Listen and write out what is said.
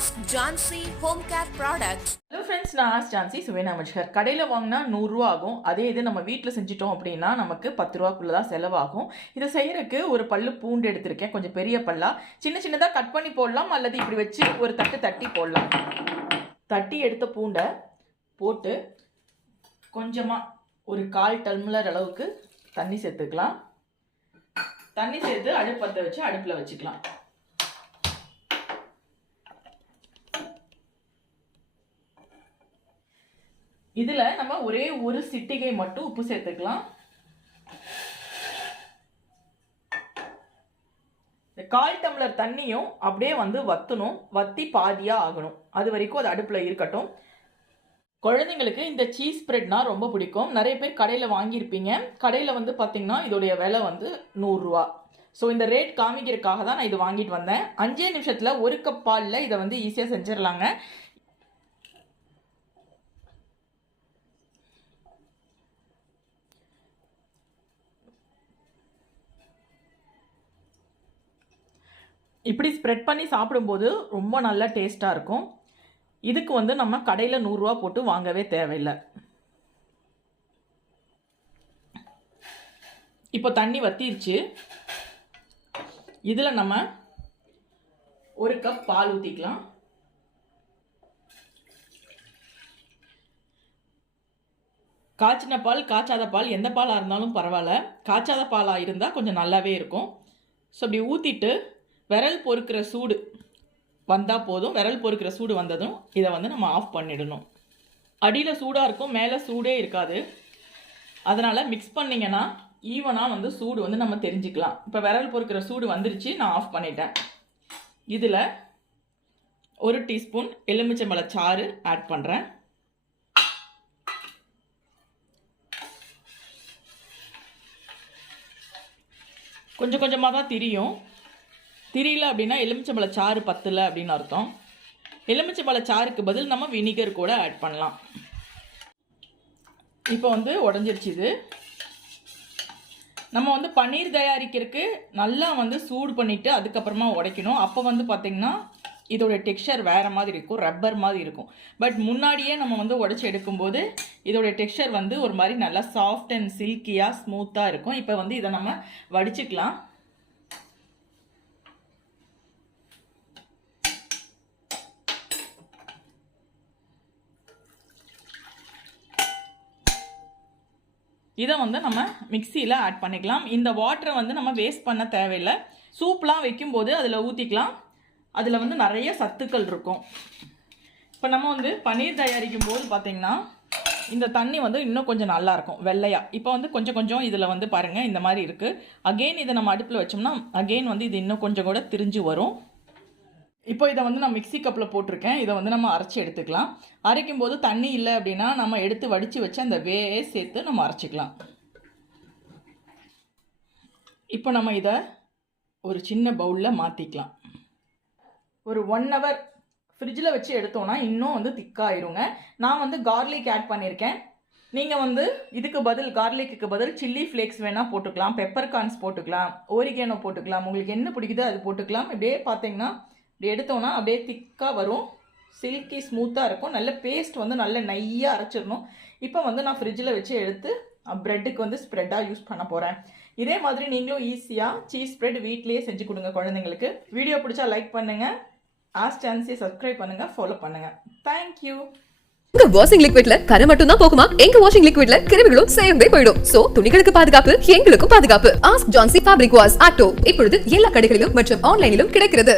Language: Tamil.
Ask Jansi Home Care Products. Hello friends, நான் ஆஸ்க் ஜான்சி சுவேனா மஜ்ஹர். கடையில் வாங்கினா 100 ரூபா ஆகும். அதே இது நம்ம வீட்டில் செஞ்சிட்டோம் அப்படின்னா நமக்கு 10 ரூபாக்குள்ளே தான் செலவாகும். இதை செய்யறதுக்கு ஒரு பல்லு பூண்டு எடுத்திருக்கேன், கொஞ்சம் பெரிய பல்லா. சின்ன சின்னதாக கட் பண்ணி போடலாம், அல்லது இப்படி வச்சு ஒரு தட்டி போடலாம். தட்டி எடுத்த பூண்டை போட்டு கொஞ்சமாக ஒரு 1/4 டம்ளர் அளவுக்கு தண்ணி சேர்த்துக்கலாம். தண்ணி சேர்த்து அடுப்பு பற்ற வச்சு அடுப்பில் வச்சுக்கலாம். இதுல நம்ம ஒரே ஒரு சிட்டிகை மட்டும் உப்பு சேர்த்துக்கலாம். 1/4 டம்ளர் தண்ணியும் அப்படியே வத்தணும், வத்தி பாதியா ஆகணும். அது வரைக்கும் அது அடுப்புல இருக்கட்டும். குழந்தைங்களுக்கு இந்த சீஸ் ஸ்ப்ரெட்னா ரொம்ப பிடிக்கும். நிறைய பேர் கடையில் வாங்கியிருப்பீங்க. கடையில் பார்த்தீங்கன்னா இதோடைய விலை 100 ரூபா. ஸோ இந்த ரேட் காமிக்கிறதுக்காக தான் நான் இது வாங்கிட்டு வந்தேன். 5 நிமிஷத்தில் 1 கப் பாலில் இதை ஈஸியாக செஞ்சிடலாங்க. இப்படி ஸ்ப்ரெட் பண்ணி சாப்பிடும்போது ரொம்ப நல்லா டேஸ்ட்டாக இருக்கும். இதுக்கு நம்ம கடையில் 100 ரூபா போட்டு வாங்கவே தேவையில்லை. இப்போ தண்ணி வத்திருச்சு. இதில் நம்ம 1 கப் பால் ஊற்றிக்கலாம். காய்ச்சின பால், காய்ச்சாத பால், எந்த பாலாக இருந்தாலும் பரவாயில்ல. காய்ச்சாத பாலாக இருந்தால் கொஞ்சம் நல்லாவே இருக்கும். ஸோ அப்படி ஊற்றிட்டு விரல் பொறுக்கிற சூடு வந்தால் போதும். விரல் பொறுக்கிற சூடு வந்ததும் இதை நம்ம ஆஃப் பண்ணிடணும். அடியில் சூடாக இருக்கும், மேலே சூடே இருக்காது. அதனால் மிக்ஸ் பண்ணிங்கன்னா ஈவனாக சூடு நம்ம தெரிஞ்சுக்கலாம். இப்போ விரல் பொறுக்கிற சூடு வந்துருச்சு, நான் ஆஃப் பண்ணிட்டேன். இதில் 1 டீஸ்பூன் எலுமிச்சம்பழ சாறு ஆட் பண்ணுறேன். கொஞ்சம் கொஞ்சமாக தான் திரியும். திரியல அப்படின்னா எலுமிச்சம்பழ சாறு பத்தலை அப்படின்னு அர்த்தம். எலுமிச்சம்பழ சாருக்கு பதில் நம்ம வினிகர் கூட ஆட் பண்ணலாம். இப்போ உடஞ்சிருச்சு. இது நம்ம பன்னீர் தயாரிக்கிறதுக்கு நல்லா சூடு பண்ணிவிட்டு அதுக்கப்புறமா உடைக்கணும். அப்போ பார்த்திங்கன்னா இதோட டெக்ஸ்சர் வேறு மாதிரி இருக்கும், ரப்பர் மாதிரி இருக்கும். பட் முன்னாடியே நம்ம உடைச்சி எடுக்கும்போது இதோட டெக்ஸ்சர் ஒரு மாதிரி நல்லா சாஃப்ட் அண்ட் சில்கியாக ஸ்மூத்தாக இருக்கும். இப்போ இதை நம்ம வடிச்சுக்கலாம். இதை நம்ம மிக்சியில் ஆட் பண்ணிக்கலாம். இந்த வாட்டரை நம்ம வேஸ்ட் பண்ண தேவையில்லை. சூப்லாம் வைக்கும்போது அதில் ஊற்றிக்கலாம். அதில் நிறைய சத்துக்கள் இருக்கும். இப்போ நம்ம பன்னீர் தயாரிக்கும் போது பார்த்திங்கன்னா இந்த தண்ணி இன்னும் கொஞ்சம் நல்லாயிருக்கும் வெள்ளையாக. இப்போ கொஞ்சம் கொஞ்சம் இதில் பாருங்கள் இந்த மாதிரி இருக்குது. அகெயின் இதை நம்ம அடுப்பில் வச்சோம்னா அகெயின் இது இன்னும் கொஞ்சம் கூட திரிஞ்சு வரும். இப்போ இதை நான் மிக்சி கப்பில் போட்டிருக்கேன். இதை நம்ம அரைச்சி எடுத்துக்கலாம். அரைக்கும் போது தண்ணி இல்லை அப்படின்னா நம்ம எடுத்து வடித்து வச்சு அந்த வேயே சேர்த்து நம்ம அரைச்சிக்கலாம். இப்போ நம்ம இதை ஒரு சின்ன பவுலில் மாற்றிக்கலாம். ஒரு 1 ஹவர் ஃப்ரிட்ஜில் வச்சு எடுத்தோன்னா இன்னும் திக்காயிருங்க. நான் கார்லிக் ஆட் பண்ணியிருக்கேன். நீங்கள் இதுக்கு பதில் கார்லிக்கு பதில் சில்லி ஃப்ளேக்ஸ் வேணால் போட்டுக்கலாம், பெப்பர் கார்ன்ஸ் போட்டுக்கலாம், ஓரிகேனோ போட்டுக்கலாம். உங்களுக்கு என்ன பிடிக்குதோ அது போட்டுக்கலாம். இப்படியே பார்த்தீங்கன்னா இப்படி எடுத்தோன்னா அப்படியே திக்காக வரும், சில்கி ஸ்மூத்தாக இருக்கும். நல்ல பேஸ்ட் நல்ல நையாக அரைச்சிடணும். இப்போ நான் ஃப்ரிட்ஜில் வச்சு எடுத்து ப்ரெட்டுக்கு ஸ்ப்ரெட்டாக யூஸ் பண்ண போகிறேன். இதே மாதிரி நீங்களும் ஈஸியாக சீஸ் ஸ்ப்ரெட் வீட்லேயே செஞ்சு கொடுங்க குழந்தைங்களுக்கு. வீடியோ பிடிச்சா லைக் பண்ணுங்கள், ஆஸ்க் ஜான்சி சப்ஸ்கிரைப் பண்ணுங்கள், ஃபாலோ பண்ணுங்கள். தேங்க்யூ. உங்க வாஷிங் லிக்விட்ல கரை மட்டும் தான் போகுமா? எங்க வாஷிங் லிக்விட்ல கிருமிகளும் சேர்ந்தே போயிடும். சோ துணிகளுக்கு பாதுகாப்பு, எங்களுக்கும் பாதுகாப்பு. ஆஸ்க் ஜான்சி ஃபேப்ரிக் வாஷ் ஆக்டோ இப்பொழுது எல்லா கடைகளிலும் மற்றும் ஆன்லைனிலும் கிடைக்கிறது.